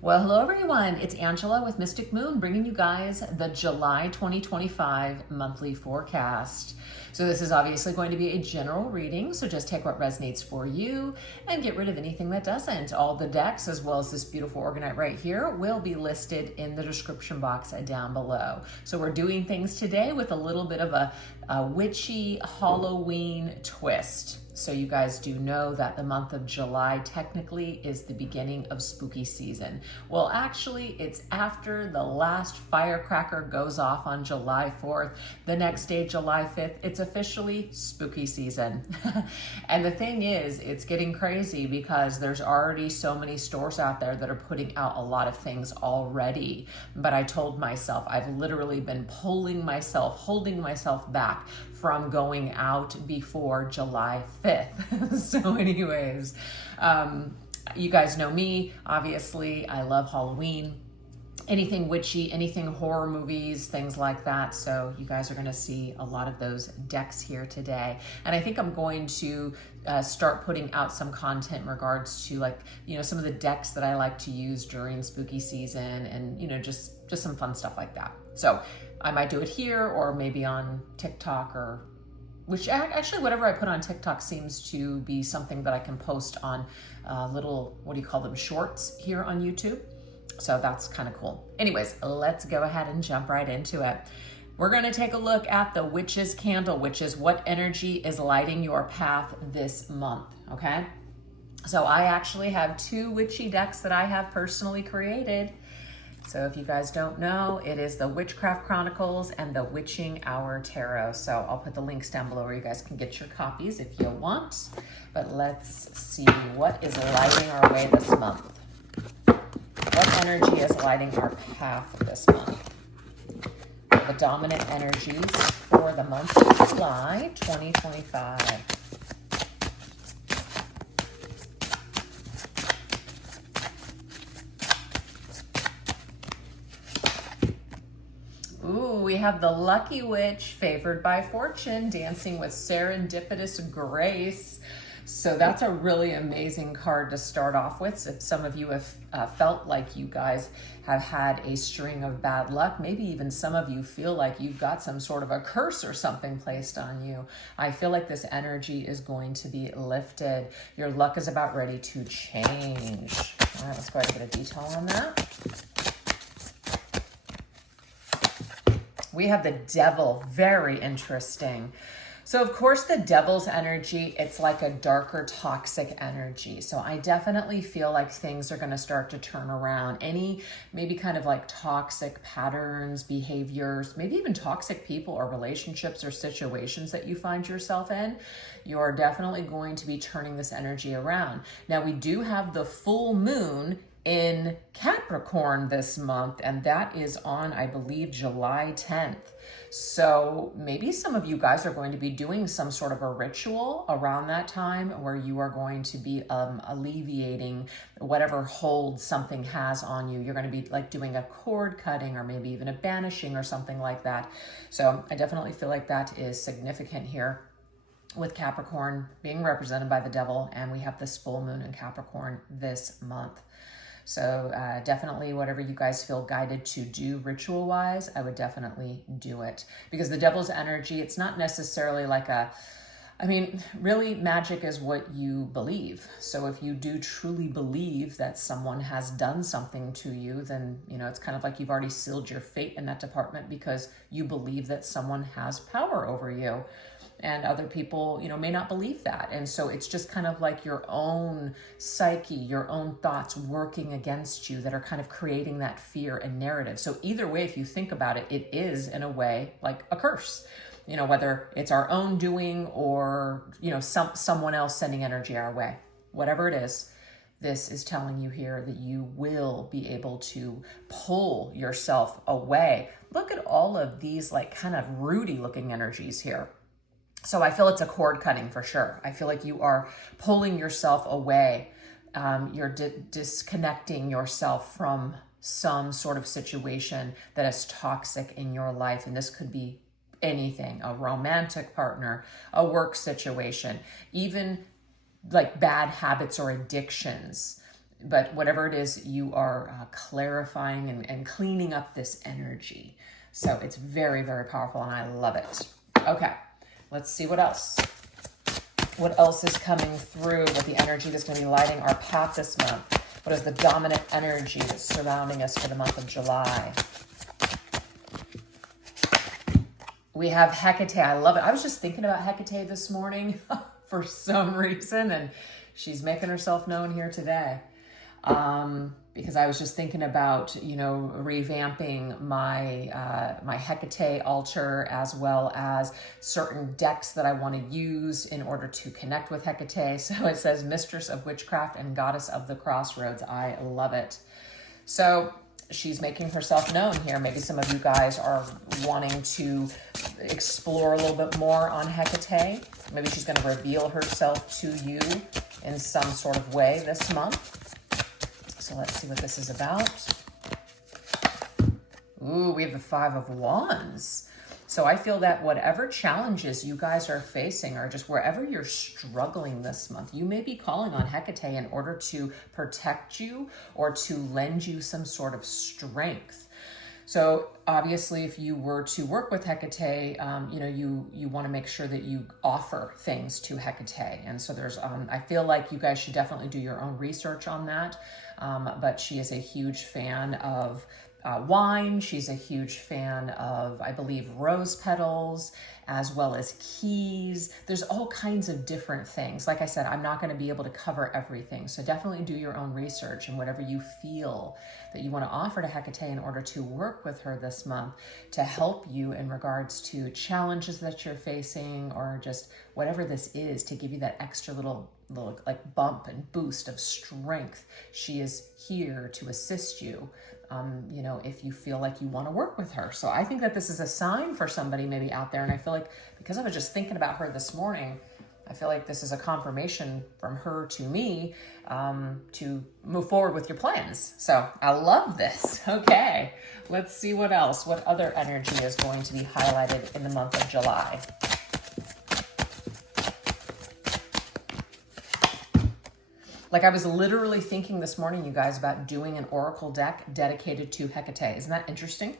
Well, hello everyone. It's Angela with Mystic Moon bringing you guys the July 2025 monthly forecast. So this is obviously going to be a general reading, so just take what resonates for you and get rid of anything that doesn't. All the decks, as well as this beautiful orgonite right here, will be listed in the description box down below. So we're doing things today with a little bit of a witchy Halloween twist. So you guys do know that the month of July technically is the beginning of spooky season. Well, actually, it's after the last firecracker goes off on July 4th. The next day, July 5th, it's officially spooky season. And the thing is, it's getting crazy because there's already so many stores out there that are putting out a lot of things already. But I told myself, I've literally been holding myself back from going out before July 5th. So anyways, you guys know me, obviously, I love Halloween, anything witchy, anything horror movies, things like that. So you guys are gonna see a lot of those decks here today. And I think I'm going to start putting out some content in regards to some of the decks that I like to use during spooky season and, just some fun stuff like that. So I might do it here or maybe on TikTok which actually whatever I put on TikTok seems to be something that I can post on little, what do you call them, shorts here on YouTube. So that's kind of cool. Anyways, let's go ahead and jump right into it. We're going to take a look at the Witch's Candle, which is what energy is lighting your path this month, okay? So I actually have two witchy decks that I have personally created. So if you guys don't know, it is the Witchcraft Chronicles and the Witching Hour Tarot. So I'll put the links down below where you guys can get your copies if you want. But let's see what is lighting our way this month. What energy is lighting our path this month? The dominant energies for the month of July 2025. Ooh, we have the Lucky Witch, favored by fortune, dancing with serendipitous grace. So that's a really amazing card to start off with. If some of you have felt like you guys have had a string of bad luck, maybe even some of you feel like you've got some sort of a curse or something placed on you, I feel like this energy is going to be lifted. Your luck is about ready to change. All right, let's go ahead and get a detail on that. We have the Devil, very interesting. So of course the Devil's energy, it's like a darker toxic energy. So I definitely feel like things are going to start to turn around. Any maybe kind of like toxic patterns, behaviors, maybe even toxic people or relationships or situations that you find yourself in, you're definitely going to be turning this energy around. Now we do have the full moon in Capricorn this month, and that is on, I believe, July 10th. So maybe some of you guys are going to be doing some sort of a ritual around that time where you are going to be alleviating whatever hold something has on you. You're going to be like doing a cord cutting or maybe even a banishing or something like that. So I definitely feel like that is significant here with Capricorn being represented by the Devil, and we have this full moon in Capricorn this month. So definitely whatever you guys feel guided to do ritual-wise, I would definitely do it. Because the Devil's energy, it's not necessarily like really magic is what you believe. So if you do truly believe that someone has done something to you, then, it's kind of like you've already sealed your fate in that department because you believe that someone has power over you. And other people, may not believe that. And so it's just kind of like your own psyche, your own thoughts working against you that are kind of creating that fear and narrative. So either way, if you think about it, it is in a way like a curse, whether it's our own doing or, someone else sending energy our way, whatever it is. This is telling you here that you will be able to pull yourself away. Look at all of these like kind of rooty looking energies here. So I feel it's a cord cutting for sure. I feel like you are pulling yourself away. You're disconnecting yourself from some sort of situation that is toxic in your life. And this could be anything, a romantic partner, a work situation, even like bad habits or addictions. but whatever it is, you are clarifying and cleaning up this energy. So it's very, very powerful, and I love it. Okay, let's see what else. What else is coming through with the energy that's going to be lighting our path this month? What is the dominant energy that's surrounding us for the month of July? We have Hecate. I love it. I was just thinking about Hecate this morning for some reason, and she's making herself known here today. Because I was just thinking about, revamping my my Hecate altar, as well as certain decks that I want to use in order to connect with Hecate. So it says Mistress of Witchcraft and Goddess of the Crossroads. I love it. So she's making herself known here. Maybe some of you guys are wanting to explore a little bit more on Hecate. Maybe she's going to reveal herself to you in some sort of way this month. So let's see what this is about. Ooh, we have the Five of Wands. So I feel that whatever challenges you guys are facing, or just wherever you're struggling this month, you may be calling on Hecate in order to protect you or to lend you some sort of strength. So obviously, if you were to work with Hecate, you want to make sure that you offer things to Hecate. And so there's, I feel like you guys should definitely do your own research on that. But she is a huge fan of wine. She's a huge fan of, I believe, rose petals, as well as keys. There's all kinds of different things. Like I said, I'm not going to be able to cover everything. So definitely do your own research, and whatever you feel that you want to offer to Hecate in order to work with her this month to help you in regards to challenges that you're facing, or just whatever this is, to give you that extra little like bump and boost of strength. She is here to assist you, if you feel like you want to work with her. So I think that this is a sign for somebody maybe out there. And I feel like, because I was just thinking about her this morning, I feel like this is a confirmation from her to me to move forward with your plans. So I love this. Okay, let's see what else. What other energy is going to be highlighted in the month of July? Like, I was literally thinking this morning, you guys, about doing an oracle deck dedicated to Hecate. Isn't that interesting?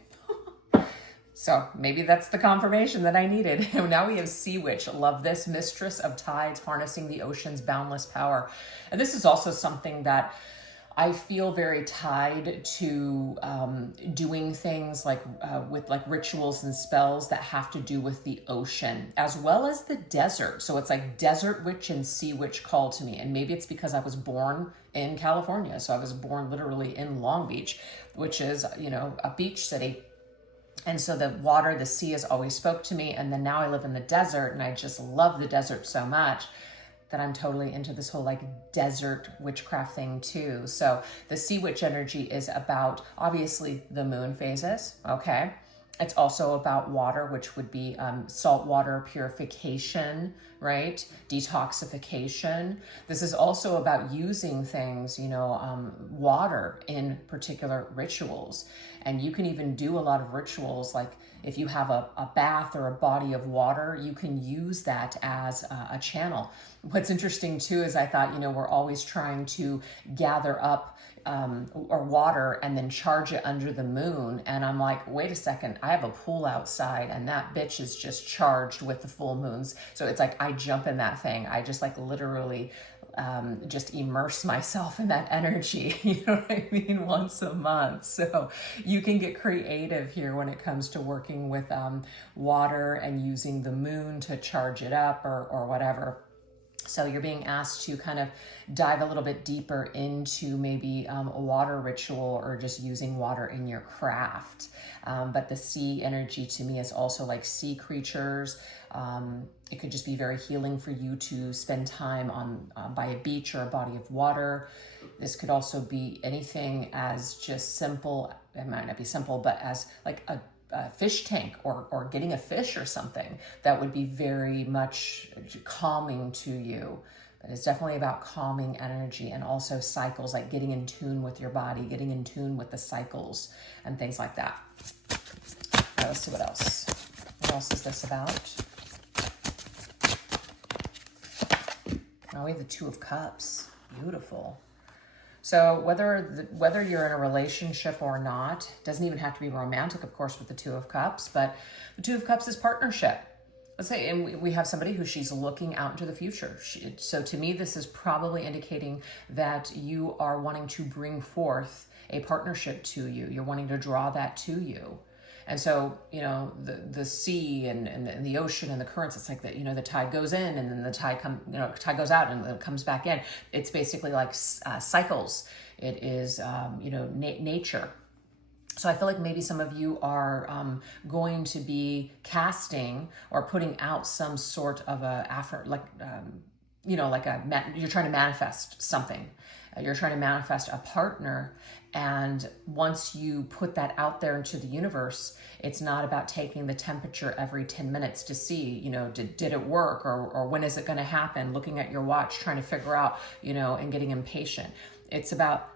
So maybe that's the confirmation that I needed. Now we have Sea Witch. Love this. Mistress of Tides, harnessing the ocean's boundless power. And this is also something that I feel very tied to doing things like with like rituals and spells that have to do with the ocean, as well as the desert. So it's like Desert Witch and Sea Witch called to me. And maybe it's because I was born in California. So I was born literally in Long Beach, which is, a beach city. And so the water, the sea has always spoke to me. And then now I live in the desert, and I just love the desert so much that I'm totally into this whole like desert witchcraft thing too. So the Sea Witch energy is about, obviously, the moon phases, okay? It's also about water, which would be saltwater purification, right? Detoxification. This is also about using things, water in particular rituals. And you can even do a lot of rituals, like if you have a bath or a body of water, you can use that as a channel. What's interesting too is I thought, we're always trying to gather up or water and then charge it under the moon. And I'm like, wait a second, I have a pool outside and that bitch is just charged with the full moons. So it's like I jump in that thing. I just like literally just immerse myself in that energy, you know what I mean, once a month. So you can get creative here when it comes to working with water and using the moon to charge it up or whatever. So you're being asked to kind of dive a little bit deeper into maybe a water ritual, or just using water in your craft. But the sea energy to me is also like sea creatures. It could just be very healing for you to spend time on by a beach or a body of water. This could also be anything as just simple, it might not be simple, but as like a fish tank or getting a fish or something that would be very much calming to you. But it's definitely about calming energy, and also cycles, like getting in tune with your body, getting in tune with the cycles and things like that. All right, let's see what else. What else is this about? Now we have the Two of Cups. Beautiful. So whether you're in a relationship or not, doesn't even have to be romantic, of course, with the Two of Cups, but the Two of Cups is partnership. Let's say, and we have somebody who she's looking out into the future. So to me, this is probably indicating that you are wanting to bring forth a partnership to you. You're wanting to draw that to you. And so, the sea and the ocean and the currents, it's like that, the tide goes in and then the tide goes out and then it comes back in. It's basically like cycles. It is, nature. So I feel like maybe some of you are going to be casting or putting out some sort of you're trying to manifest something. You're trying to manifest a partner. And once you put that out there into the universe, it's not about taking the temperature every 10 minutes to see, did it work or when is it going to happen? Looking at your watch, trying to figure out, and getting impatient. It's about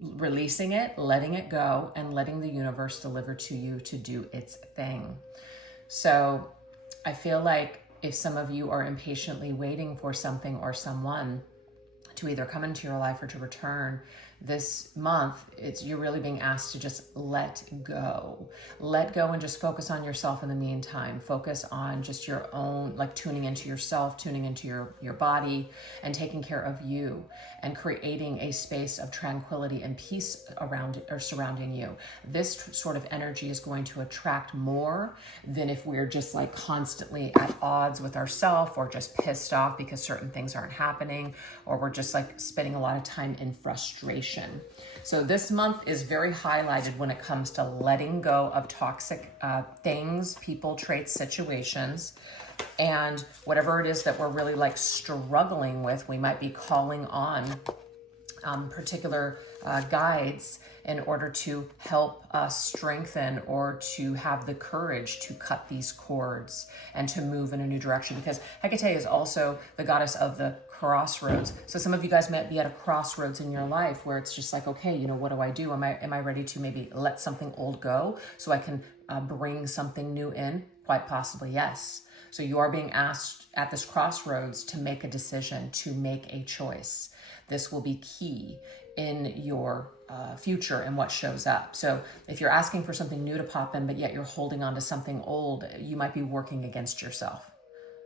releasing it, letting it go, and letting the universe deliver to you to do its thing. So I feel like if some of you are impatiently waiting for something or someone to either come into your life or to return, this month, you're really being asked to just let go. Let go and just focus on yourself in the meantime. Focus on just your own, like tuning into yourself, tuning into your body, and taking care of you, and creating a space of tranquility and peace around or surrounding you. This sort of energy is going to attract more than if we're just like constantly at odds with ourselves, or just pissed off because certain things aren't happening, or we're just like spending a lot of time in frustration. So this month is very highlighted when it comes to letting go of toxic things, people, traits, situations, and whatever it is that we're really like struggling with. We might be calling on particular guides in order to help us strengthen or to have the courage to cut these cords and to move in a new direction. Because Hecate is also the goddess of the crossroads. So some of you guys might be at a crossroads in your life where it's just like, okay, what do I do? Am I ready to maybe let something old go so I can bring something new in? Quite possibly, yes. So you are being asked at this crossroads to make a decision, to make a choice. This will be key in your future and what shows up. So if you're asking for something new to pop in, but yet you're holding on to something old, you might be working against yourself.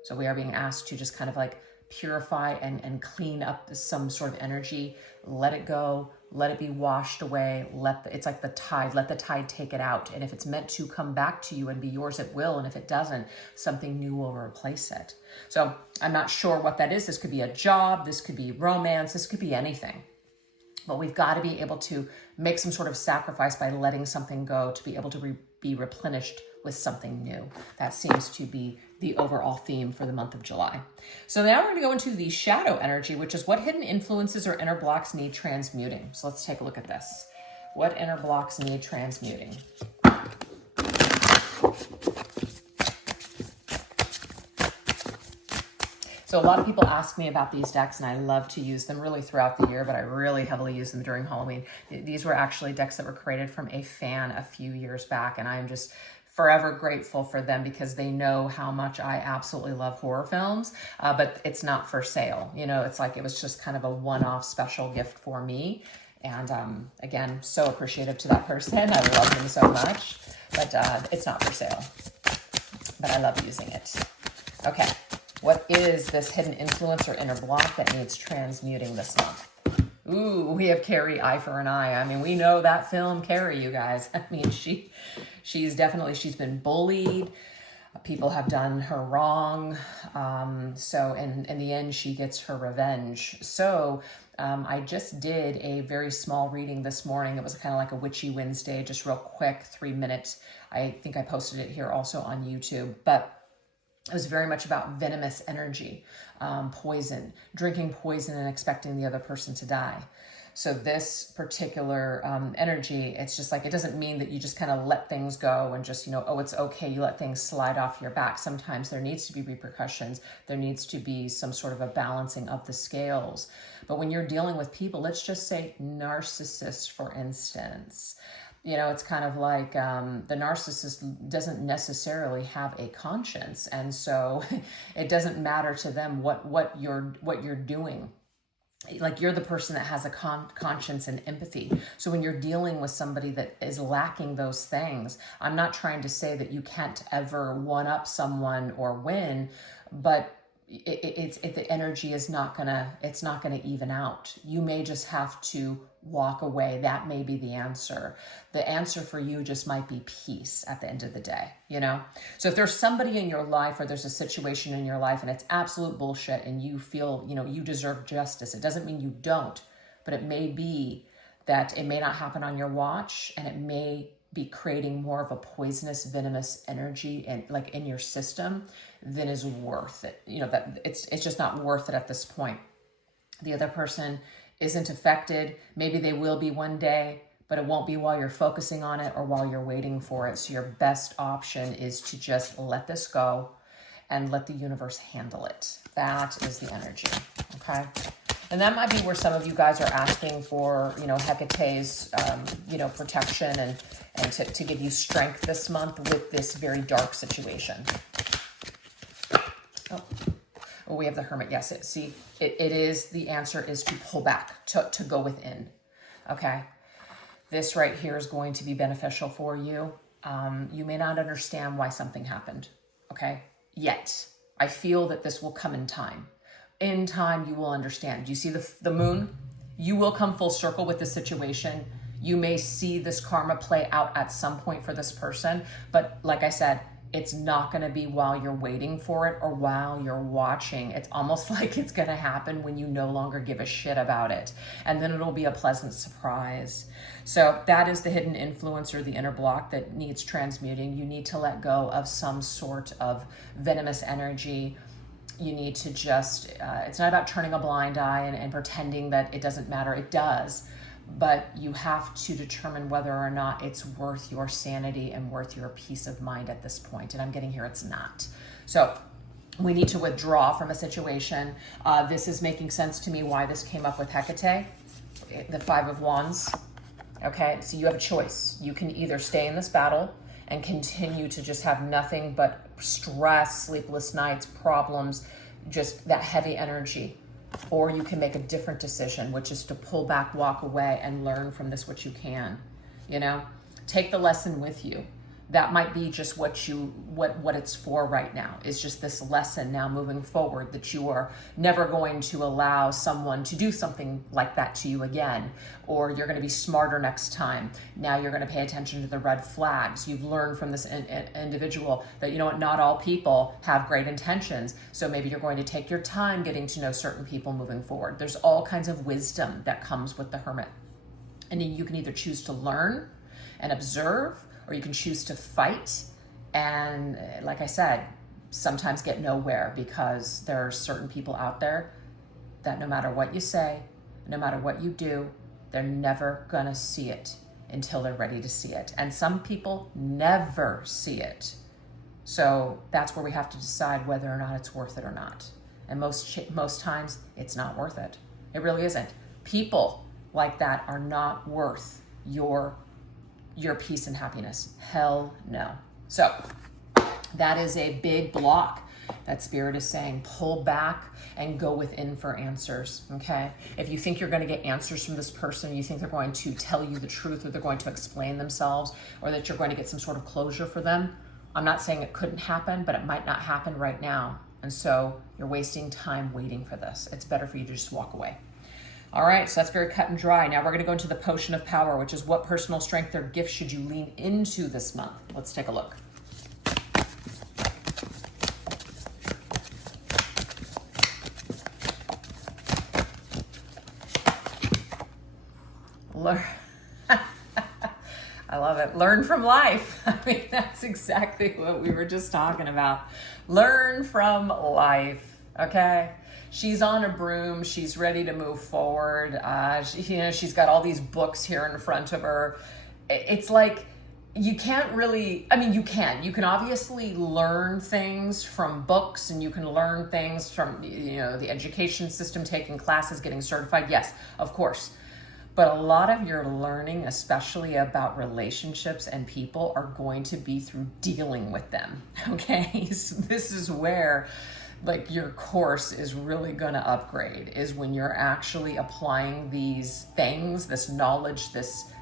So we are being asked to just kind of like purify and clean up some sort of energy, let it go, let it be washed away. It's like the tide, let the tide take it out. And if it's meant to come back to you and be yours, it will. And if it doesn't, something new will replace it. So I'm not sure what that is. This could be a job. This could be romance. This could be anything. But we've got to be able to make some sort of sacrifice by letting something go to be able to be replenished with something new. That seems to be the overall theme for the month of July. So now we're going to go into the shadow energy, which is what hidden influences or inner blocks need transmuting. So let's take a look at this. What inner blocks need transmuting? So a lot of people ask me about these decks, and I love to use them really throughout the year, but I really heavily use them during Halloween. These were actually decks that were created from a fan a few years back, and I'm just forever grateful for them because they know how much I absolutely love horror films, but it's not for sale. It's like it was just kind of a one-off special gift for me. And again, so appreciative to that person. I love them so much, but it's not for sale. But I love using it. Okay. What is this hidden influence or inner block that needs transmuting this month? Ooh, we have Carrie, Eye for an Eye. I mean, we know that film, Carrie, you guys. I mean, she's been bullied. People have done her wrong. So in the end, she gets her revenge. So I just did a very small reading this morning. It was kind of like a Witchy Wednesday, just real quick, 3 minutes. I think I posted it here also on YouTube. But it was very much about venomous energy, poison, drinking poison and expecting the other person to die. So this particular energy, it's just like, it doesn't mean that you just kind of let things go and just, oh, it's okay. You let things slide off your back. Sometimes there needs to be repercussions. There needs to be some sort of a balancing of the scales. But when you're dealing with people, let's just say narcissists, for instance, it's kind of like the narcissist doesn't necessarily have a conscience. And so it doesn't matter to them what you're doing. like you're the person that has a conscience and empathy. So when you're dealing with somebody that is lacking those things, I'm not trying to say that you can't ever one up someone or win, but the energy is not gonna, it's not gonna even out. You may just have to walk away. That may be the answer. The answer for you just might be peace at the end of the day, you know? So if there's somebody in your life or there's a situation in your life and it's absolute bullshit and you feel, you know, you deserve justice, it doesn't mean you don't, but it may be that it may not happen on your watch, and it may be creating more of a poisonous, venomous energy in your system than is worth it. You know, that it's just not worth it at this point. The other person isn't affected. Maybe they will be one day, but it won't be while you're focusing on it or while you're waiting for it. So your best option is to just let this go and let the universe handle it. That is the energy, okay? And that might be where some of you guys are asking for, you know, Hecate's, you know, protection and to give you strength this month with this very dark situation. Oh, we have the Hermit. Yes, it is, the answer is to pull back, to go within, okay? This right here is going to be beneficial for you. You may not understand why something happened, okay? Yet, I feel that this will come in time. In time, you will understand. Do you see the moon? You will come full circle with this situation. You may see this karma play out at some point for this person, but like I said, it's not going to be while you're waiting for it or while you're watching. It's almost like it's going to happen when you no longer give a shit about it. And then it'll be a pleasant surprise. So that is the hidden influence or the inner block that needs transmuting. You need to let go of some sort of venomous energy. You need to just, it's not about turning a blind eye and pretending that it doesn't matter. It does. But you have to determine whether or not it's worth your sanity and worth your peace of mind at this point. And I'm getting here, it's not. So we need to withdraw from a situation. This is making sense to me why this came up with Hecate, the Five of Wands. Okay, so you have a choice. You can either stay in this battle and continue to just have nothing but stress, sleepless nights, problems, just that heavy energy. Or you can make a different decision, which is to pull back, walk away, and learn from this what you can. You know, take the lesson with you. That might be just what it's for right now, is just this lesson now moving forward, that you are never going to allow someone to do something like that to you again, or you're going to be smarter next time. Now you're going to pay attention to the red flags. You've learned from this individual that, you know what, not all people have great intentions. So maybe you're going to take your time getting to know certain people moving forward. There's all kinds of wisdom that comes with the Hermit. And you can either choose to learn and observe, or you can choose to fight and, like I said, sometimes get nowhere, because there are certain people out there that no matter what you say, no matter what you do, they're never gonna see it until they're ready to see it. And some people never see it. So that's where we have to decide whether or not it's worth it or not. And most times it's not worth it. It really isn't. People like that are not worth your peace and happiness. Hell no. So that is a big block that Spirit is saying, pull back and go within for answers, okay? If you think you're going to get answers from this person, you think they're going to tell you the truth, or they're going to explain themselves, or that you're going to get some sort of closure for them, I'm not saying it couldn't happen, but it might not happen right now. And so you're wasting time waiting for this. It's better for you to just walk away. All right, so that's very cut and dry. Now we're going to go into the potion of power, which is what personal strength or gift should you lean into this month? Let's take a look. Learn. I love it. Learn from life. I mean, that's exactly what we were just talking about. Learn from life, okay? She's on a broom. She's ready to move forward. She's got all these books here in front of her. It's like, you can't really, I mean, you can obviously learn things from books, and you can learn things from, the education system, taking classes, getting certified. Yes, of course. But a lot of your learning, especially about relationships and people, are going to be through dealing with them, okay? So this is where like your course is really going to upgrade, is when you're actually applying these things, this knowledge, this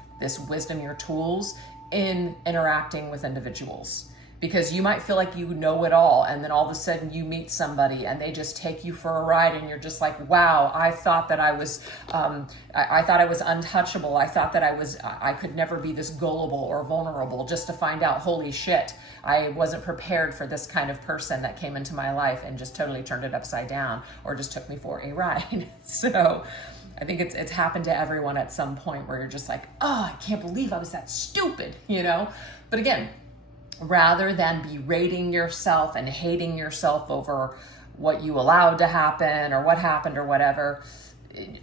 wisdom, your tools in interacting with individuals. Because you might feel like you know it all, and then all of a sudden you meet somebody and they just take you for a ride, and you're just like, wow, I thought that I was I thought I was untouchable. I thought that I could never be this gullible or vulnerable, just to find out, holy shit, I wasn't prepared for this kind of person that came into my life and just totally turned it upside down, or just took me for a ride. So I think it's happened to everyone at some point, where you're just like, oh, I can't believe I was that stupid, you know? But again, rather than berating yourself and hating yourself over what you allowed to happen or what happened or whatever,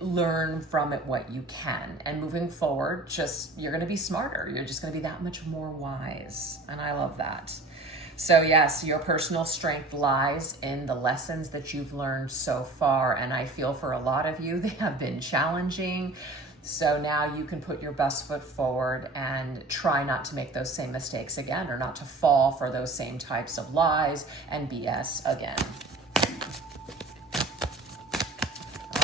learn from it what you can. And moving forward, you're going to be smarter. You're just going to be that much more wise. And I love that. So yes, your personal strength lies in the lessons that you've learned so far. And I feel for a lot of you, they have been challenging. So now you can put your best foot forward and try not to make those same mistakes again, or not to fall for those same types of lies and BS again.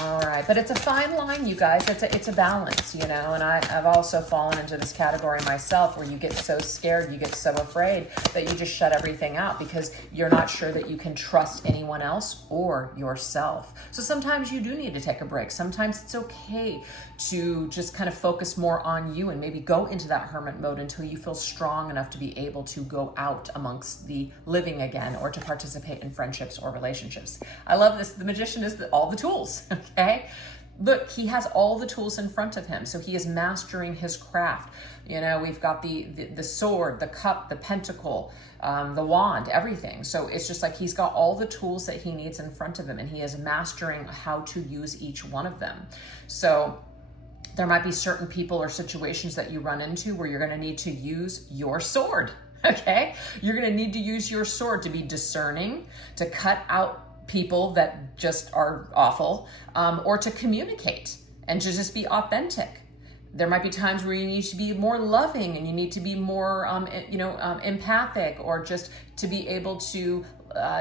All right, but it's a fine line, you guys. It's a balance, you know, and I've also fallen into this category myself, where you get so scared, you get so afraid that you just shut everything out because you're not sure that you can trust anyone else or yourself. So sometimes you do need to take a break. Sometimes it's okay to just kind of focus more on you and maybe go into that hermit mode until you feel strong enough to be able to go out amongst the living again, or to participate in friendships or relationships. I love this. The magician is all the tools. Okay, look, he has all the tools in front of him, so he is mastering his craft. You know, we've got the sword, the cup, the pentacle, the wand, everything. So it's just like he's got all the tools that he needs in front of him, and he is mastering how to use each one of them. So there might be certain people or situations that you run into where you're going to need to use your sword. Okay, you're going to need to use your sword to be discerning, to cut out people that just are awful, or to communicate and to just be authentic. There might be times where you need to be more loving, and you need to be more, empathic, or just to be able to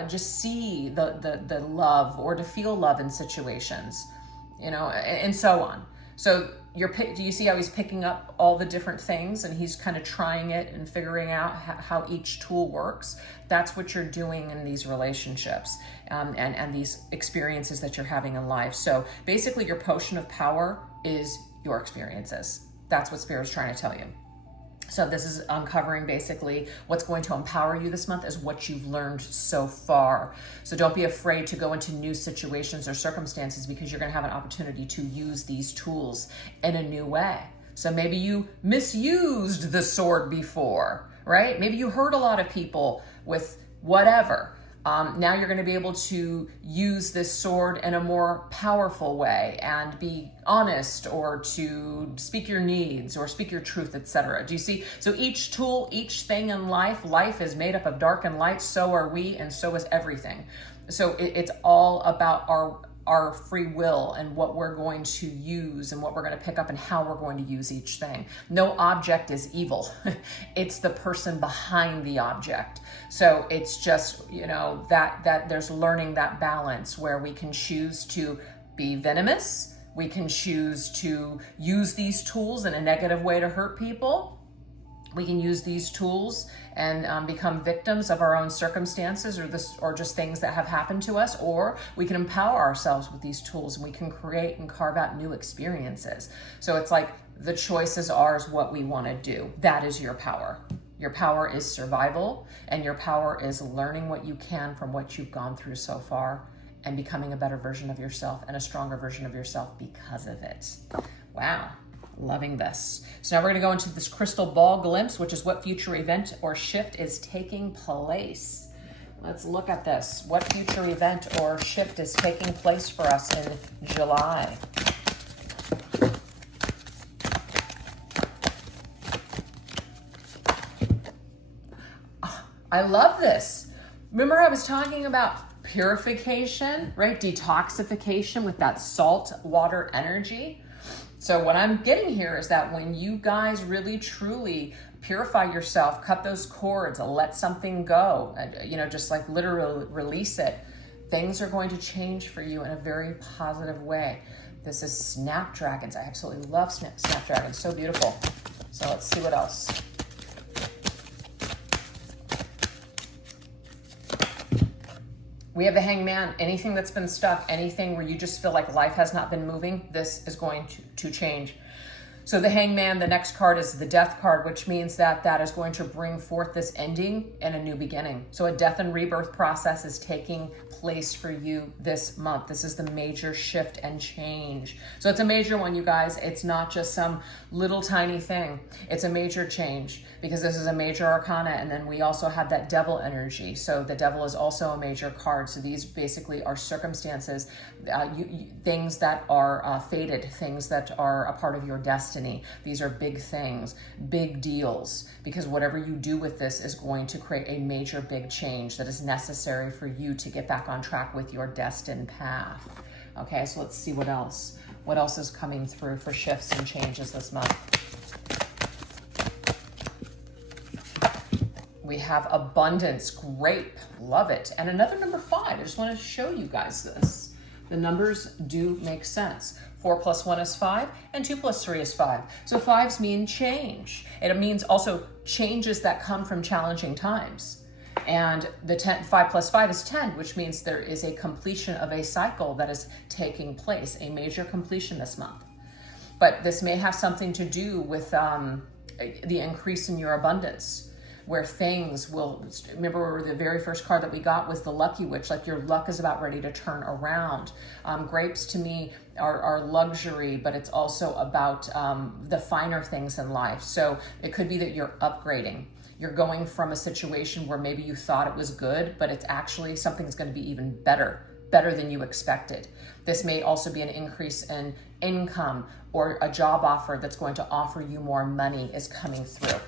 just see the love, or to feel love in situations, you know, and so on. So do you see how he's picking up all the different things, and he's kind of trying it and figuring out how each tool works? That's what you're doing in these relationships and these experiences that you're having in life. So basically, your potion of power is your experiences. That's what Spirit is trying to tell you. So this is uncovering basically what's going to empower you this month is what you've learned so far. So don't be afraid to go into new situations or circumstances, because you're going to have an opportunity to use these tools in a new way. So maybe you misused the sword before, right? Maybe you hurt a lot of people with whatever. Now you're going to be able to use this sword in a more powerful way and be honest, or to speak your needs or speak your truth, etc. Do you see? So each tool, each thing in life is made up of dark and light. So are we, and so is everything. So it's all about our free will and what we're going to use and what we're going to pick up and how we're going to use each thing. No object is evil. It's the person behind the object. So it's just, you know, that there's learning that balance where we can choose to be venomous. We can choose to use these tools in a negative way to hurt people. We can use these tools and become victims of our own circumstances, or just things that have happened to us, or we can empower ourselves with these tools, and we can create and carve out new experiences. So it's like the choice is ours, what we want to do. That is your power. Your power is survival, and your power is learning what you can from what you've gone through so far, and becoming a better version of yourself and a stronger version of yourself because of it. Wow. Loving this. So now we're going to go into this crystal ball glimpse, which is what future event or shift is taking place. Let's look at this. What future event or shift is taking place for us in July? I love this. Remember I was talking about purification, right? Detoxification with that salt water energy. So what I'm getting here is that when you guys really truly purify yourself, cut those cords, let something go, you know, just like literally release it, things are going to change for you in a very positive way. This is snapdragons. I absolutely love snapdragons. So beautiful. So let's see what else. We have the Hangman. Anything that's been stuck, anything where you just feel like life has not been moving, this is going to change. So the Hangman, the next card is the Death card, which means that that is going to bring forth this ending and a new beginning. So a death and rebirth process is taking place for you this month. This is the major shift and change. So it's a major one, you guys. It's not just some little tiny thing. It's a major change because this is a major arcana. And then we also have that devil energy. So the devil is also a major card. So these basically are circumstances, things that are fated, things that are a part of your destiny. These are big things, big deals, because whatever you do with this is going to create a major big change that is necessary for you to get back on track with your destined path. Okay, so let's see what else. What else is coming through for shifts and changes this month? We have abundance, grape, love it. And another number 5, I just want to show you guys this. The numbers do make sense. 4 plus 1 is 5, and 2 plus 3 is 5. So 5s mean change. It means also changes that come from challenging times. And the 5 plus 5 is 10, which means there is a completion of a cycle that is taking place, a major completion this month. But this may have something to do with the increase in your abundance, where things will, remember the very first card that we got was the Lucky Witch, like your luck is about ready to turn around. Grapes to me are luxury, but it's also about the finer things in life. So it could be that you're upgrading. You're going from a situation where maybe you thought it was good, but it's actually something that's going to be even better than you expected. This may also be an increase in income, or a job offer that's going to offer you more money is coming through.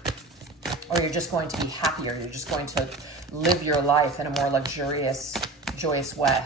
Or you're just going to be happier. You're just going to live your life in a more luxurious, joyous way.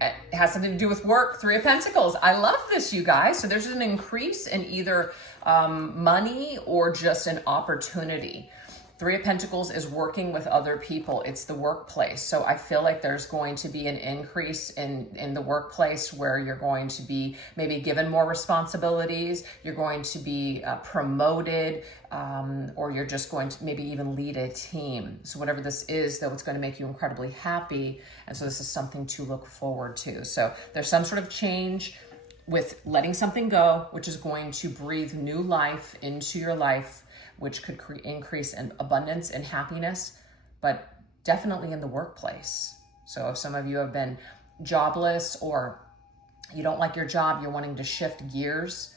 It has something to do with work. 3 of Pentacles. I love this, you guys. So there's an increase in either money or just an opportunity. 3 of Pentacles is working with other people. It's the workplace. So I feel like there's going to be an increase in the workplace where you're going to be maybe given more responsibilities. You're going to be promoted, or you're just going to maybe even lead a team. So whatever this is, though, it's going to make you incredibly happy. And so this is something to look forward to. So there's some sort of change with letting something go, which is going to breathe new life into your life, which could increase in abundance and happiness, but definitely in the workplace. So if some of you have been jobless, or you don't like your job, you're wanting to shift gears,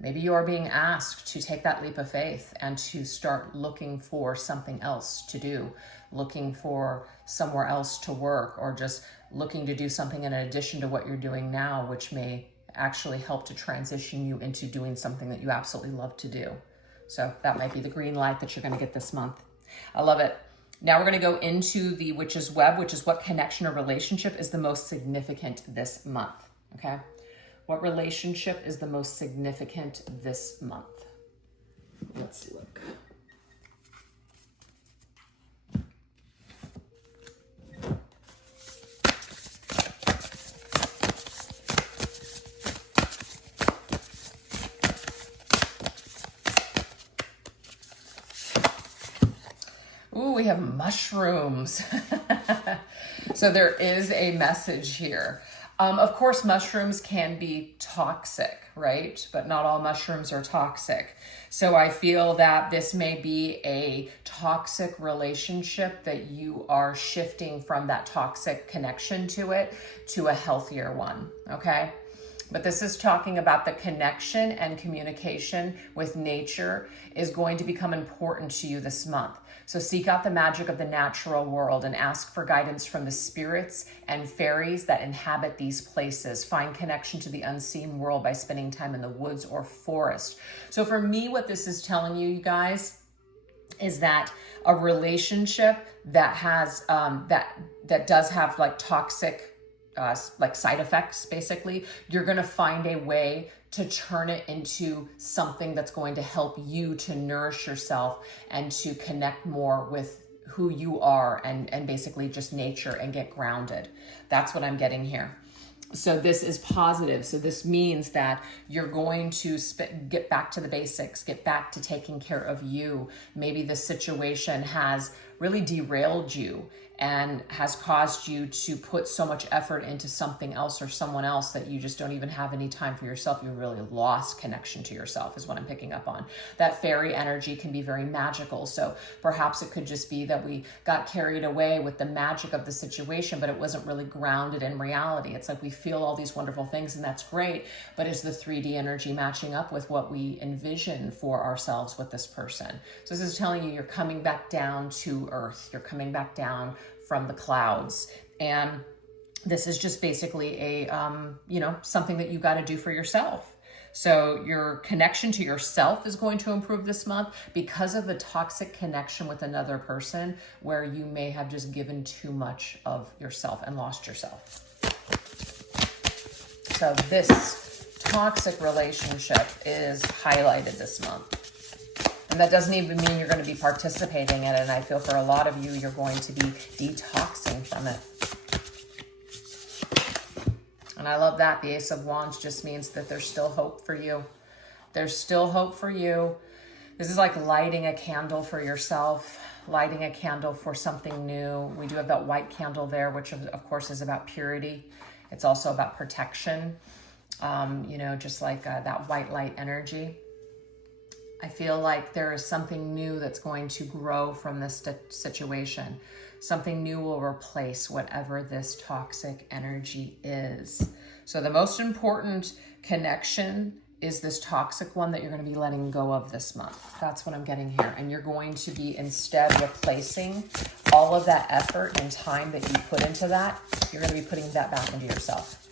maybe you are being asked to take that leap of faith and to start looking for something else to do, looking for somewhere else to work, or just looking to do something in addition to what you're doing now, which may actually help to transition you into doing something that you absolutely love to do. So that might be the green light that you're going to get this month. I love it. Now we're going to go into the Witch's Web, which is what connection or relationship is the most significant this month. Okay. What relationship is the most significant this month? Let's look. Ooh, we have mushrooms. So there is a message here. Of course, mushrooms can be toxic, right? But not all mushrooms are toxic. So I feel that this may be a toxic relationship that you are shifting from that toxic connection to it to a healthier one, okay? But this is talking about the connection and communication with nature is going to become important to you this month. So seek out the magic of the natural world and ask for guidance from the spirits and fairies that inhabit these places. Find connection to the unseen world by spending time in the woods or forest. So for me, what this is telling you, you guys, is that a relationship that has that does have like toxic like side effects, basically, you're going to find a way to turn it into something that's going to help you to nourish yourself and to connect more with who you are and basically just nature and get grounded. That's what I'm getting here. So this is positive. So this means that you're going to get back to the basics, get back to taking care of you. Maybe the situation has really derailed you and has caused you to put so much effort into something else or someone else that you just don't even have any time for yourself. You really lost connection to yourself is what I'm picking up on. That fairy energy can be very magical. So perhaps it could just be that we got carried away with the magic of the situation, but it wasn't really grounded in reality. It's like we feel all these wonderful things and that's great, but is the 3D energy matching up with what we envision for ourselves with this person? So this is telling you you're coming back down to earth. You're coming back down from the clouds. And this is just basically a, something that you got to do for yourself. So your connection to yourself is going to improve this month because of the toxic connection with another person where you may have just given too much of yourself and lost yourself. So this toxic relationship is highlighted this month. And that doesn't even mean you're going to be participating in it. And I feel for a lot of you, you're going to be detoxing from it. And I love that. The Ace of Wands just means that there's still hope for you. There's still hope for you. This is like lighting a candle for yourself, lighting a candle for something new. We do have that white candle there, which of course is about purity. It's also about protection, just like that white light energy. I feel like there is something new that's going to grow from this situation. Something new will replace whatever this toxic energy is. So the most important connection is this toxic one that you're going to be letting go of this month. That's what I'm getting here. And you're going to be instead replacing all of that effort and time that you put into that. You're going to be putting that back into yourself.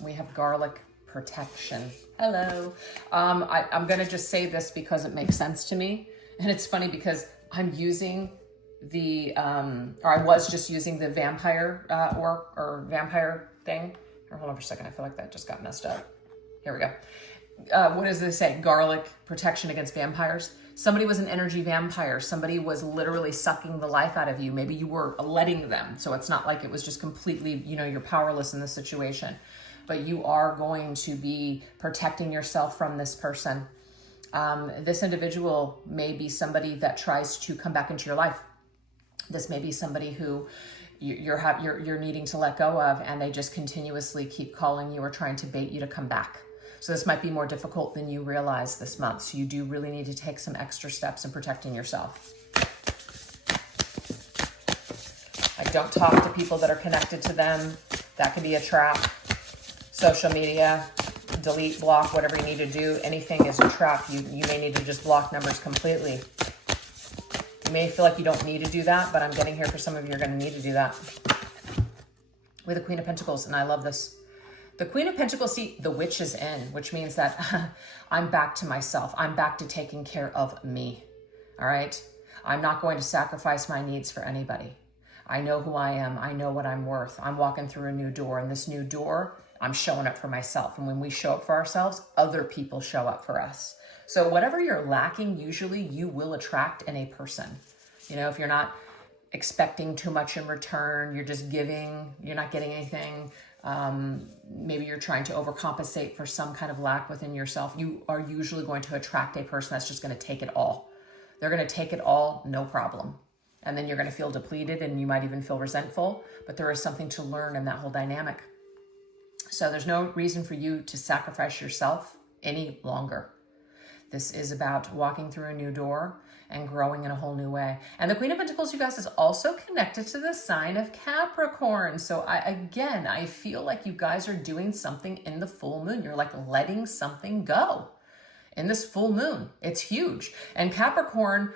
We have garlic protection. Hello. I'm going to just say this because it makes sense to me. And it's funny because I'm using I was just using the vampire or vampire thing. Hold on for a second. I feel like that just got messed up. Here we go. What does this say? Garlic protection against vampires. Somebody was an energy vampire. Somebody was literally sucking the life out of you. Maybe you were letting them. So it's not like it was just completely, you're powerless in this situation. But you are going to be protecting yourself from this person. This individual may be somebody that tries to come back into your life. This may be somebody who you're needing to let go of, and they just continuously keep calling you or trying to bait you to come back. So this might be more difficult than you realize this month. So you do really need to take some extra steps in protecting yourself. Like, don't talk to people that are connected to them. That can be a trap. Social media, delete, block, whatever you need to do. Anything is a trap. You may need to just block numbers completely. You may feel like you don't need to do that, but I'm getting here for some of you, you're going to need to do that. With the Queen of Pentacles, and I love this. The Queen of Pentacles, see, the witch is in, which means that I'm back to myself. I'm back to taking care of me, all right? I'm not going to sacrifice my needs for anybody. I know who I am. I know what I'm worth. I'm walking through a new door, and this new door, I'm showing up for myself. And when we show up for ourselves, other people show up for us. So whatever you're lacking, usually you will attract in a person. If you're not expecting too much in return, you're just giving, you're not getting anything. Maybe you're trying to overcompensate for some kind of lack within yourself. You are usually going to attract a person that's just going to take it all. They're going to take it all, no problem. And then you're going to feel depleted and you might even feel resentful, but there is something to learn in that whole dynamic. So there's no reason for you to sacrifice yourself any longer. This is about walking through a new door and growing in a whole new way. And the Queen of Pentacles, you guys, is also connected to the sign of Capricorn. So I feel like you guys are doing something in the full moon. You're like letting something go in this full moon. It's huge. And Capricorn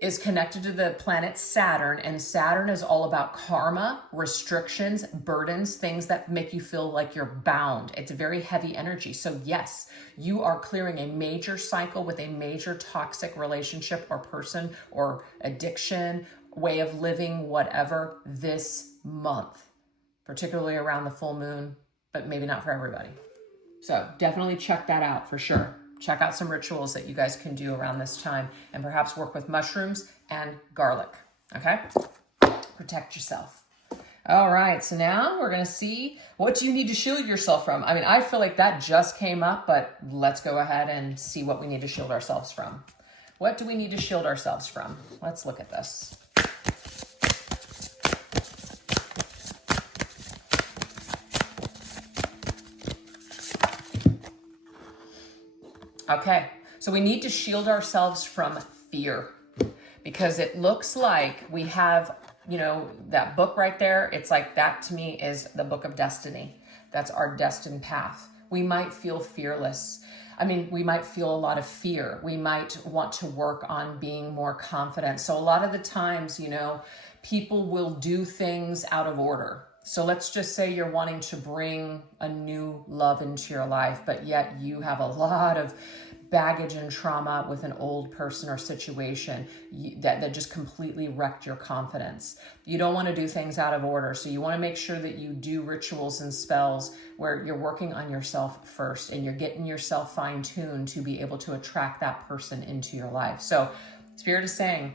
is connected to the planet Saturn, and Saturn is all about karma, restrictions, burdens, things that make you feel like you're bound. It's a very heavy energy. So yes, you are clearing a major cycle with a major toxic relationship or person or addiction way of living, whatever, this month, particularly around the full moon, but maybe not for everybody. So definitely check that out for sure. Check out some rituals that you guys can do around this time, and perhaps work with mushrooms and garlic, okay? Protect yourself. All right, so now we're gonna see what do you need to shield yourself from. I mean, I feel like that just came up, but let's go ahead and see what we need to shield ourselves from. What do we need to shield ourselves from? Let's look at this. Okay, so we need to shield ourselves from fear, because it looks like we have, you know, that book right there. It's like that to me is the book of destiny. That's our destined path. We might feel fearless. I mean, we might feel a lot of fear. We might want to work on being more confident. So a lot of the times, you know, people will do things out of order. So let's just say you're wanting to bring a new love into your life, but yet you have a lot of baggage and trauma with an old person or situation that just completely wrecked your confidence. You don't want to do things out of order. So you want to make sure that you do rituals and spells where you're working on yourself first and you're getting yourself fine-tuned to be able to attract that person into your life. So Spirit is saying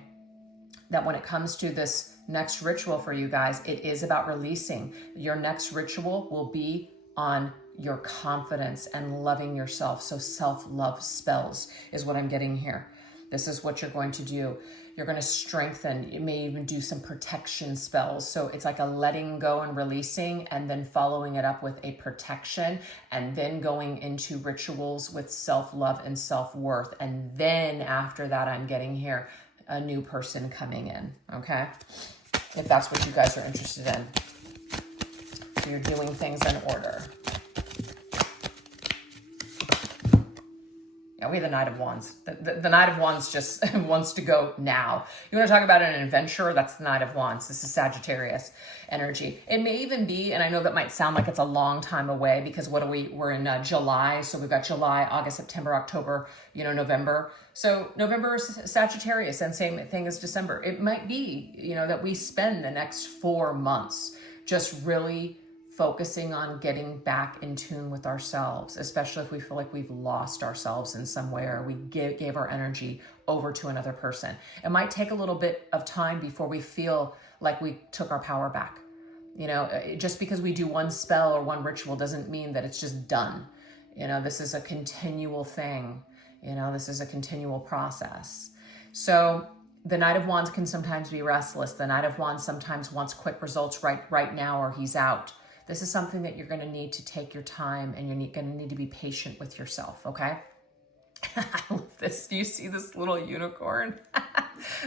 that when it comes to this next ritual for you guys, it is about releasing. Your next ritual will be on your confidence and loving yourself. So self-love spells is what I'm getting here. This is what you're going to do. You're going to strengthen. You may even do some protection spells. So it's like a letting go and releasing, and then following it up with a protection, and then going into rituals with self-love and self-worth. And then after that, I'm getting here a new person coming in, okay? If that's what you guys are interested in. So you're doing things in order. Yeah, we have the Knight of Wands. The Knight of Wands just wants to go now. You want to talk about an adventurer? That's the Knight of Wands. This is Sagittarius energy. It may even be, and I know that might sound like it's a long time away, because what are we're in July. So we've got July, August, September, October, you know, November. So November is Sagittarius, and same thing as December. It might be, you know, that we spend the next 4 months just really focusing on getting back in tune with ourselves, especially if we feel like we've lost ourselves in some way, or we gave our energy over to another person. It might take a little bit of time before we feel like we took our power back. You know, just because we do one spell or one ritual doesn't mean that it's just done. You know, this is a continual thing. You know, this is a continual process. So the Knight of Wands can sometimes be restless. The Knight of Wands sometimes wants quick results right now, or he's out. This is something that you're going to need to take your time, and you're going to need to be patient with yourself, okay? I love this. Do you see this little unicorn?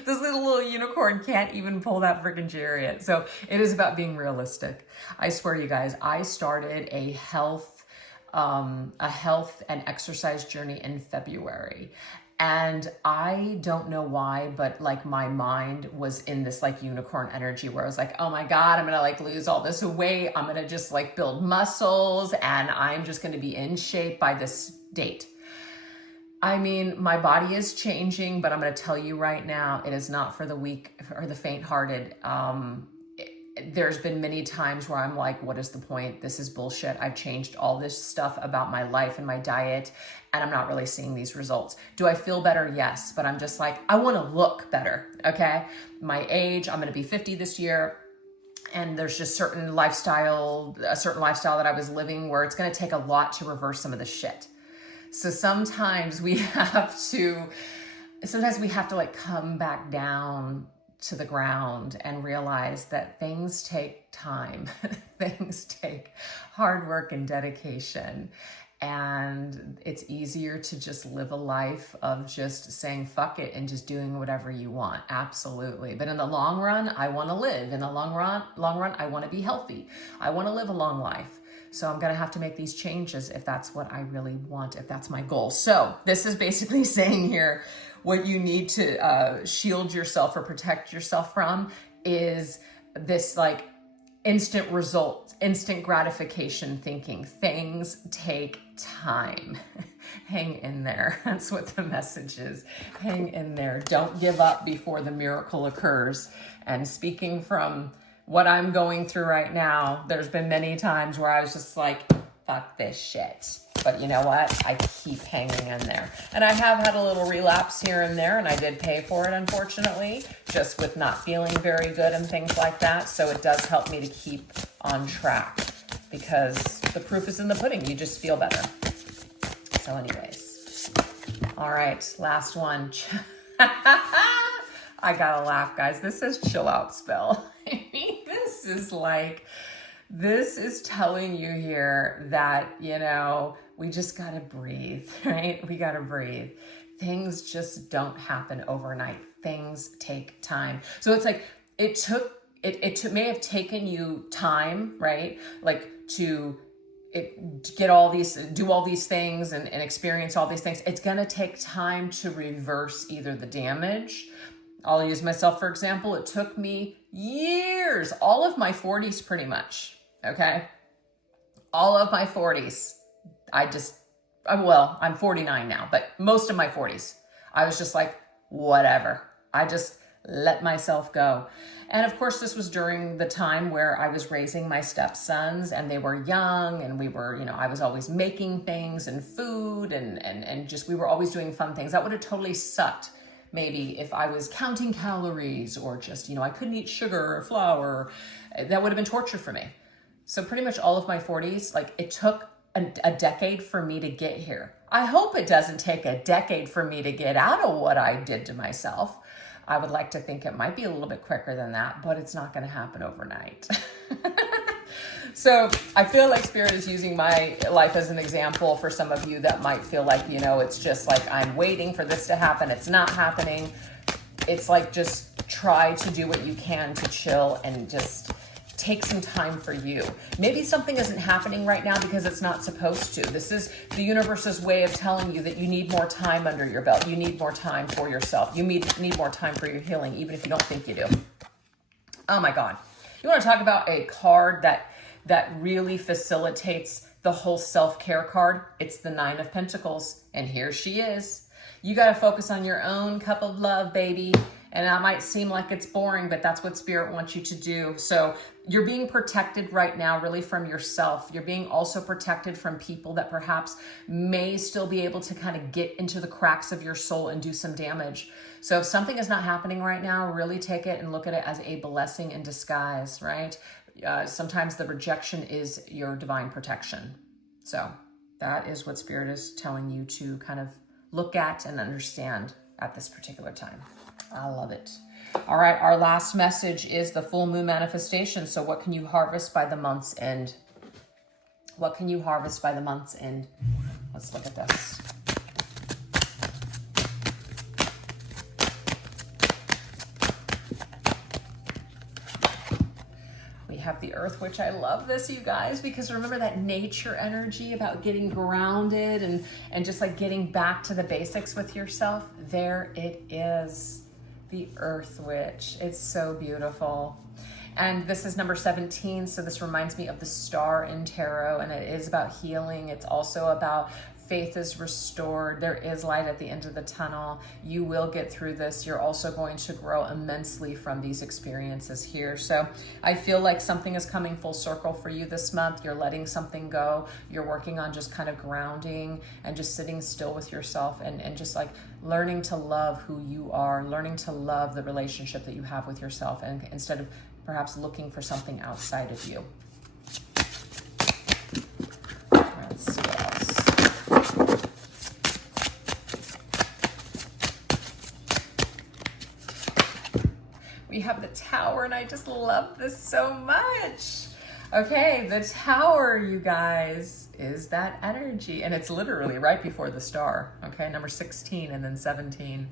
This little unicorn can't even pull that freaking chariot. So it is about being realistic. I swear, you guys, I started a health and exercise journey in February. And I don't know why, but like my mind was in this like unicorn energy where I was like, oh my God, I'm gonna like lose all this weight. I'm gonna just like build muscles, and I'm just gonna be in shape by this date. I mean, my body is changing, but I'm gonna tell you right now, it is not for the weak or the faint-hearted. There's been many times where I'm like, what is the point? This is bullshit. I've changed all this stuff about my life and my diet, and I'm not really seeing these results. Do I feel better? Yes, but I'm just like, I want to look better, okay? My age, I'm going to be 50 this year, and there's just a certain lifestyle that I was living where it's going to take a lot to reverse some of the shit. So sometimes we have to like come back down to the ground and realize that things take time. Things take hard work and dedication. And it's easier to just live a life of just saying fuck it and just doing whatever you want. Absolutely. But in the long run, I want to live. In the long run, I want to be healthy. I want to live a long life. So I'm going to have to make these changes if that's what I really want, if that's my goal. So this is basically saying here, what you need to shield yourself or protect yourself from is this like instant results, instant gratification thinking. Things take time. Hang in there. That's what the message is. Hang in there. Don't give up before the miracle occurs. And speaking from what I'm going through right now, there's been many times where I was just like, fuck this shit. But you know what? I keep hanging in there. And I have had a little relapse here and there, and I did pay for it, unfortunately, just with not feeling very good and things like that. So it does help me to keep on track because the proof is in the pudding. You just feel better. So anyways, all right, last one. I gotta laugh, guys. This is chill out spell. I mean, this is telling you here that, you know, we just gotta breathe, right? We gotta breathe. Things just don't happen overnight. Things take time. So it's like, it may have taken you time, right? Like to get all these, do all these things and experience all these things. It's gonna take time to reverse either the damage. I'll use myself for example. It took me years, all of my 40s pretty much, okay? All of my 40s. I'm 49 now, but most of my 40s, I was just like, whatever. I just let myself go. And of course, this was during the time where I was raising my stepsons and they were young and we were, you know, I was always making things and food and just, we were always doing fun things. That would have totally sucked. Maybe if I was counting calories or just, you know, I couldn't eat sugar or flour, that would have been torture for me. So pretty much all of my 40s, like it took a decade for me to get here. I hope it doesn't take a decade for me to get out of what I did to myself. I would like to think it might be a little bit quicker than that, but it's not going to happen overnight. So I feel like Spirit is using my life as an example for some of you that might feel like, you know, it's just like I'm waiting for this to happen. It's not happening. It's like just try to do what you can to chill and just take some time for you. Maybe something isn't happening right now because it's not supposed to. This is the universe's way of telling you that you need more time under your belt. You need more time for yourself. You need more time for your healing, even if you don't think you do. Oh my God. You want to talk about a card that really facilitates the whole self-care card? It's the 9 of Pentacles. And here she is. You got to focus on your own cup of love, baby. And that might seem like it's boring, but that's what Spirit wants you to do. So you're being protected right now, really from yourself. You're being also protected from people that perhaps may still be able to kind of get into the cracks of your soul and do some damage. So if something is not happening right now, really take it and look at it as a blessing in disguise, right? Sometimes the rejection is your divine protection. So that is what Spirit is telling you to kind of look at and understand at this particular time. I love it. All right, our last message is the full moon manifestation. So what can you harvest by the month's end? What can you harvest by the month's end? Let's look at this. We have the earth, which I love this, you guys, because remember that nature energy about getting grounded and just like getting back to the basics with yourself. There it is. The Earth Witch. It's so beautiful. And this is number 17. So this reminds me of the star in tarot, and it is about healing. It's also about faith is restored. There is light at the end of the tunnel. You will get through this. You're also going to grow immensely from these experiences here. So I feel like something is coming full circle for you this month. You're letting something go. You're working on just kind of grounding and just sitting still with yourself and just like learning to love who you are, learning to love the relationship that you have with yourself, and instead of perhaps looking for something outside of you. Let's see what else. We have the Tower, and I just love this so much. Okay, the Tower, you guys, is that energy, and it's literally right before the star. Okay, number 16 and then 17.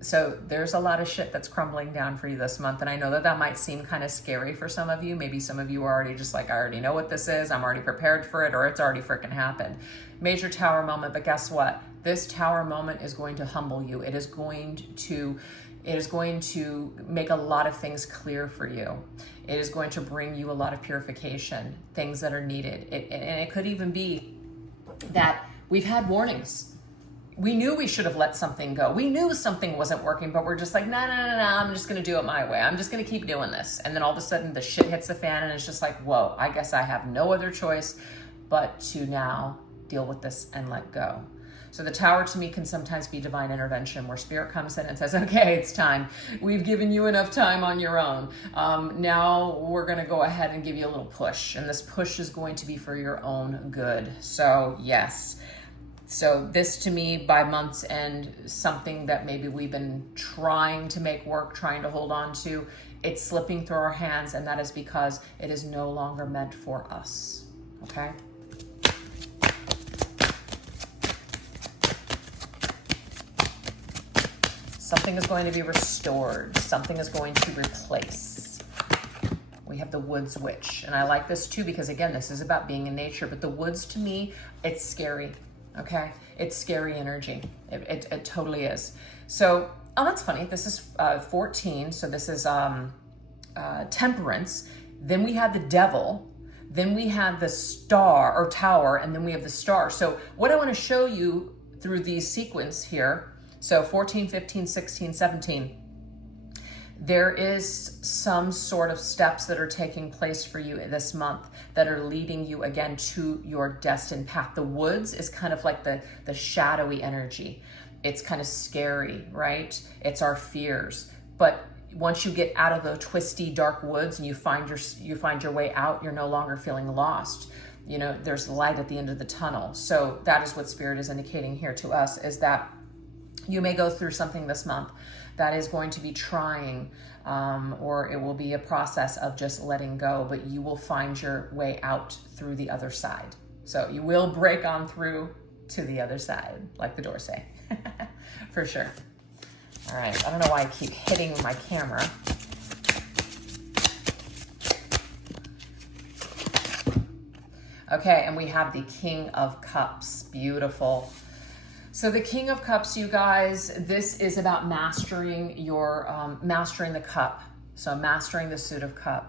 So there's a lot of shit that's crumbling down for you this month. And I know that might seem kind of scary for some of you. Maybe some of you are already just like, I already know what this is. I'm already prepared for it, or it's already freaking happened. Major Tower moment. But guess what? This Tower moment is going to humble you. It is going to It is going to make a lot of things clear for you. It is going to bring you a lot of purification, things that are needed. And it could even be that we've had warnings. We knew we should have let something go. We knew something wasn't working, but we're just like, no, I'm just going to do it my way. I'm just going to keep doing this. And then all of a sudden the shit hits the fan and it's just like, whoa, I guess I have no other choice but to now deal with this and let go. So the Tower to me can sometimes be divine intervention, where spirit comes in and says, okay, it's time. We've given you enough time on your own. Now we're going to go ahead and give you a little push. And this push is going to be for your own good. So yes. So this to me, by month's end, something that maybe we've been trying to make work, trying to hold on to, it's slipping through our hands, and that is because it is no longer meant for us, okay? Something is going to be restored. Something is going to replace. We have the Woods Witch, and I like this too because, again, this is about being in nature, but the woods to me, it's scary. Okay, it's scary energy. It totally is. So, oh, that's funny. This is 14. So this is Temperance. Then we have the Devil. Then we have the Star or Tower, and then we have the Star. So what I want to show you through these sequence here. So 14, 15, 16, 17. There is some sort of steps that are taking place for you this month that are leading you again to your destined path. The woods is kind of like the shadowy energy. It's kind of scary, right? It's our fears. But once you get out of the twisty, dark woods and you find your way out, you're no longer feeling lost. You know, there's light at the end of the tunnel. So that is what Spirit is indicating here to us, is that you may go through something this month that is going to be trying, or it will be a process of just letting go, but you will find your way out through the other side. So you will break on through to the other side, like the doors say, for sure. All right, I don't know why I keep hitting my camera. Okay, and we have the King of Cups, beautiful. So the King of Cups, you guys, this is about mastering your, mastering the cup. So mastering the suit of cups.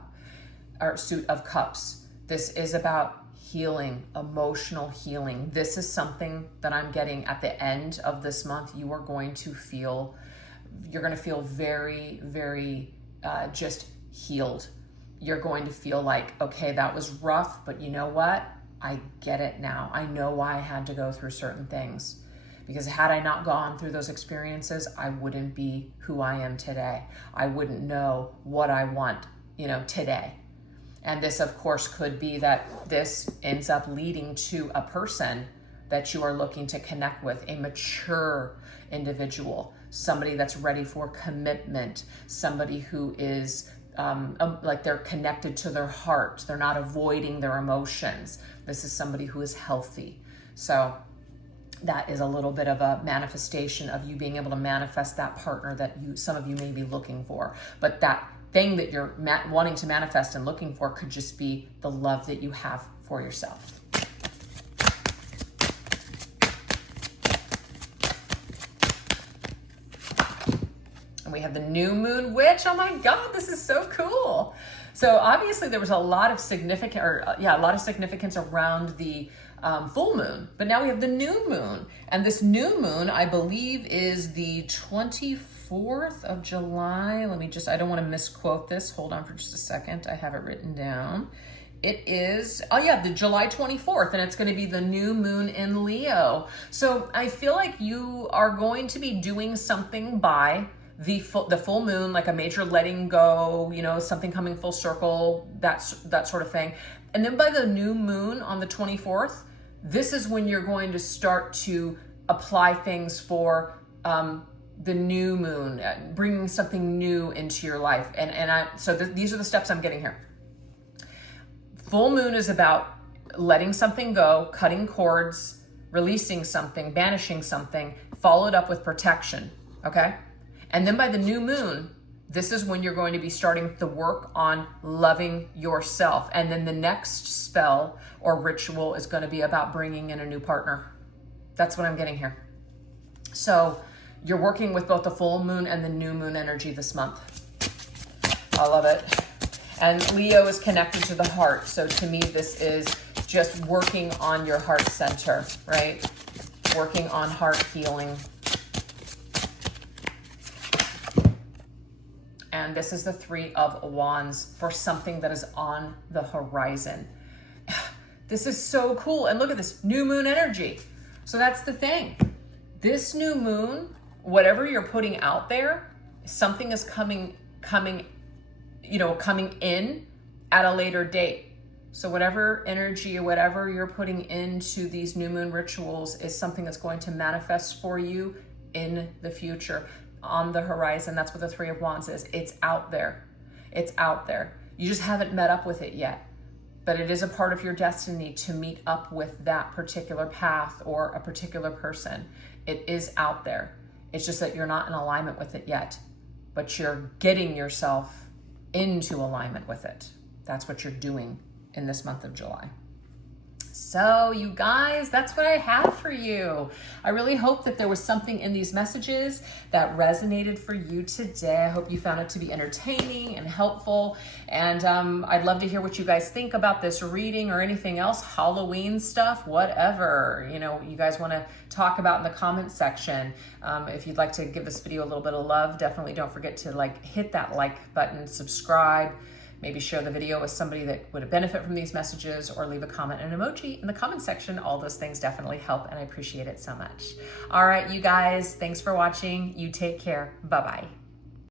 This is about healing, emotional healing. This is something that I'm getting at the end of this month. You are going to feel, you're going to feel very, very just healed. You're going to feel like, okay, that was rough, but you know what? I get it now. I know why I had to go through certain things. Because had I not gone through those experiences, I wouldn't be who I am today. I wouldn't know what I want, today. And this, of course, could be that this ends up leading to a person that you are looking to connect with, a mature individual, somebody that's ready for commitment, somebody who is like they're connected to their heart. They're not avoiding their emotions. This is somebody who is healthy. So that is a little bit of a manifestation of you being able to manifest that partner that some of you may be looking for. But that thing that you're wanting to manifest and looking for could just be the love that you have for yourself. And we have the New Moon Witch. Oh my God, this is so cool. So obviously there was a lot of significance around the full moon, but now we have the new moon, and this new moon, I believe, is the 24th of July. I don't want to misquote this. Hold on for just a second. I have it written down. It is, the July 24th, and it's going to be the new moon in Leo. So I feel like you are going to be doing something by the full moon, like a major letting go, something coming full circle, that sort of thing. And then by the new moon on the 24th, this is when you're going to start to apply things for the new moon, bringing something new into your life. These are the steps I'm getting here. Full moon is about letting something go, cutting cords, releasing something, banishing something, followed up with protection, okay? And then by the new moon, this is when you're going to be starting the work on loving yourself. And then the next spell or ritual is going to be about bringing in a new partner. That's what I'm getting here. So You're working with both the full moon and the new moon energy this month. I love it. And Leo is connected to the heart. So to me, this is just working on your heart center, right? Working on heart healing. And this is the Three of Wands for something that is on the horizon. This is so cool. And look at this new moon energy. So that's the thing. This new moon, whatever you're putting out there, something is coming in at a later date. So whatever energy or whatever you're putting into these new moon rituals is something that's going to manifest for you in the future, on the horizon. That's what the Three of Wands is. It's out there. It's out there. You just haven't met up with it yet. But it is a part of your destiny to meet up with that particular path or a particular person. It is out there. It's just that you're not in alignment with it yet, but you're getting yourself into alignment with it. That's what you're doing in this month of July. So you guys, that's what I have for you. I really hope that there was something in these messages that resonated for you today. I hope you found it to be entertaining and helpful. And I'd love to hear what you guys think about this reading or anything else, Halloween stuff, whatever, you guys want to talk about in the comment section. If you'd like to give this video a little bit of love, definitely don't forget to hit that like button, subscribe. Maybe share the video with somebody that would benefit from these messages, or leave a comment and emoji in the comment section. All those things definitely help, and I appreciate it so much. All right, you guys, thanks for watching. You take care. Bye-bye.